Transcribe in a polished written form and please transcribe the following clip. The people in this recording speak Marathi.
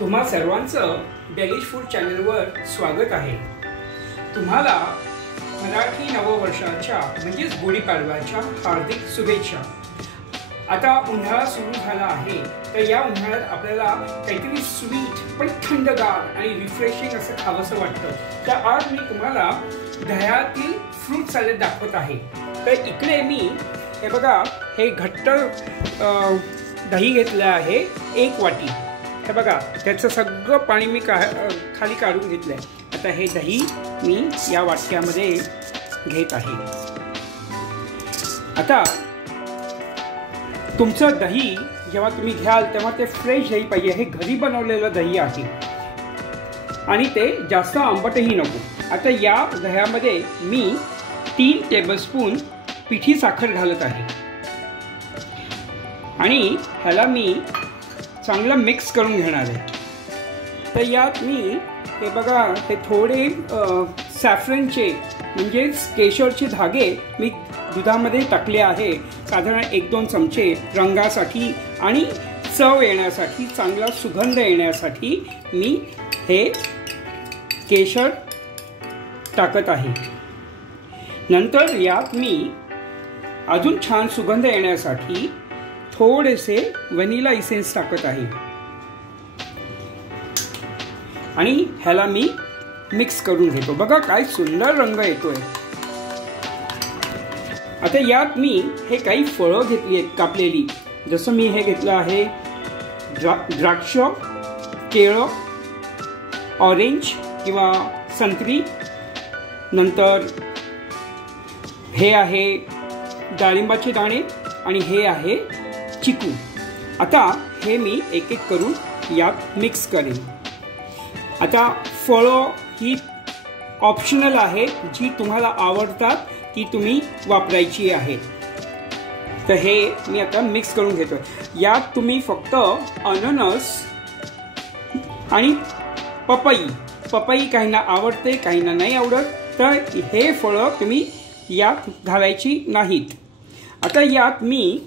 तुम्हा सर्वांचं डेलिश फूड चॅनलवर स्वागत आहे। तुम्हाला मराठी नववर्षाच्या म्हणजेच गुढीपाडव्याच्या हार्दिक शुभेच्छा। आता उन्हाळा सुरू झाला आहे, तर या उन्हाळ्यात आपल्याला काहीतरी स्वीट पण थंडगार आणि रिफ्रेशिंग असं खावंसं वाटतं। तर आज मी तुम्हाला दह्यातील फ्रूट सॅलड दाखवत आहे। तर इकडे मी हे बघा, हे घट्ट दही घेतलं आहे 1 वाटी। हे बघा, त्याचं सगळं पाणी मी खाली काढून घेतलंय। आता हे दही मी या वाटक्यामध्ये घेत आहे। आता तुमचं दही जेव्हा तुम्ही घ्याल तेव्हा ते फ्रेश दही पाहिजे। हे घरी बनवलेलं दही आहे आणि ते जास्त आंबटही नको। आता या दह्यामध्ये मी 3 टेबलस्पून पिठी साखर घालत आहे आणि ह्याला मी चांगलं मिक्स करून घेणार आहे। तर यात मी हे बघा, हे थोडे सॅफ्रनचे म्हणजेच केशरचे धागे मी दुधामध्ये टाकले आहे। साधारण 1-2 चमचे रंगासाठी आणि चव येण्यासाठी, चांगला सुगंध येण्यासाठी मी हे केशर टाकत आहे। नंतर यात मी अजून छान सुगंध येण्यासाठी थोडेसे व्हॅनिला इसेन्स टाकत आहे आणि ह्याला मी मिक्स करून घेतो। बघा काय सुंदर रंग येतोय। आता यात मी हे काही फळं घेतली आहेत कापलेली, जसं मी हे घेतलं आहे द्राक्ष, केळं, ऑरेंज किंवा संत्री, नंतर हे आहे डाळिंबाचे दाणे आणि हे आहे चिकू। आता हे मी एक एक करून यात मिक्स करेन। आता फळं ही ऑप्शनल आहे, जी तुम्हाला आवडतात ती तुम्ही वापरायची आहे। तर हे मी आता मिक्स करून घेतो। यात तुम्ही फक्त अननस आणि पपई काहींना आवडते, काहींना नाही आवडत, तर हे फळं तुम्ही यात घालायची नाहीत। आता यात मी